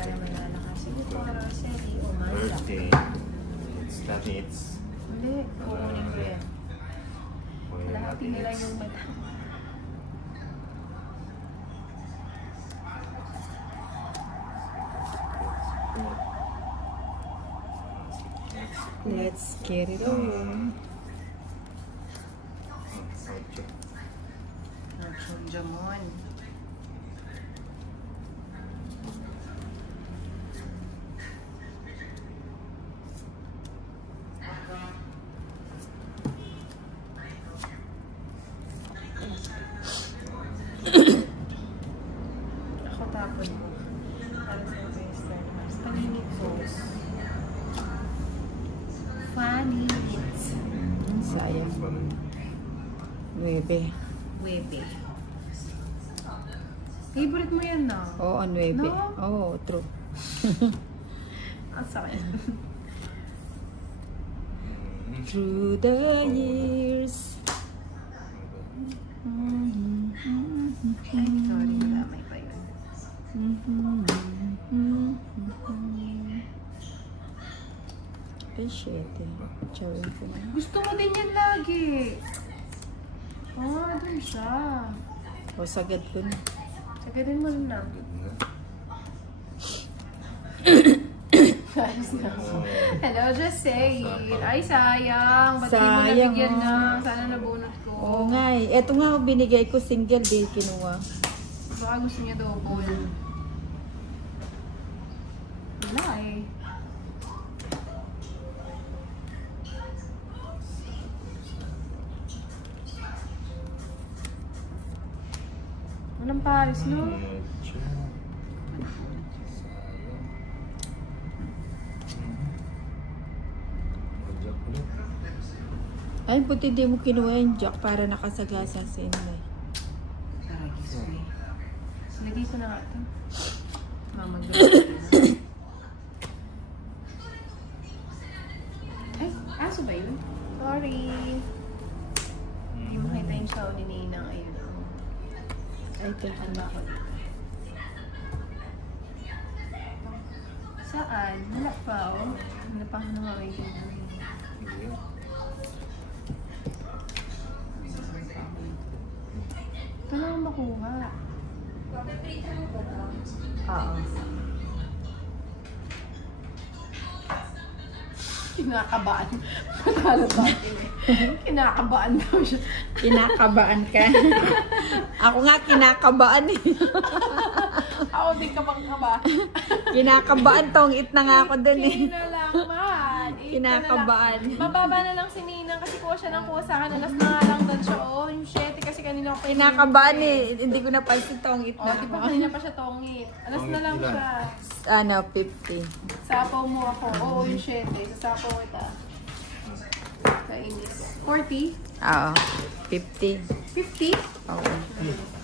Para malalakas. Sige po, Rosary. O, Maya. Birthday. It's that it's. Hindi. Kukunin ko yan. Lahati nila yung mata. Let's get it on. Jamon. Ako tapon mo. Para sa Western Mars. Paningit sauce. Funny hits. Sayang. 9. Webe. Favorite mo yan na? Oo, 9. No? Oo, true. Ang sakit. Through the years. Ay, sorry. Lamay pa yun. Ay, shit eh. Chawin ko na. Gusto mo din yan lagi. Oh, dun siya. O, sagad ko na. Sagadin mo na. Hello, just saying. Ay, sayang. Ba't di mo Sayang, nabigyan oh. na? Sana nabunot ko. Oo nga eh. Eto nga, binigay ko single din kinuha. Baka gusto niya double. Wala eh. Walang Paris, no? Ay, buti di mo kinuha yung jack para nakasagasa sa inyo. Lagay ko na nga ito. Mamagay. Ay, aso ba yun? Sorry. Hindi makita yung show ni Ninang. Ayun. Ay, teka Ano ba ako dito? Saan? Wala pa, oh. Wala pa ako nakakita. Ito na ang makuha. Oo. Kinakabahan. Patalo ba? Kinakabahan daw siya. Kinakabaan ka. Ako nga kinakabaan eh. Ako din kapag kaba. Kinakabaan tong it na nga ako din eh. Kinalaman. Kinakabaan. Mababa na lang si Ninang kasi kuha siya ng kuha sa akin. Alas na nga lang doon siya. Oh, yung 7 kasi kanina ako. Kinakabaan eh. Hindi ko napansin tong it Oh, na di ba ako. kanina pa siya tongit? Alas na lang siya. Ano, 50. Sapaw mo ako. Oo, yung 7. Sasapaw kita. Kainis. 40? Oo. 50. 50? Oo.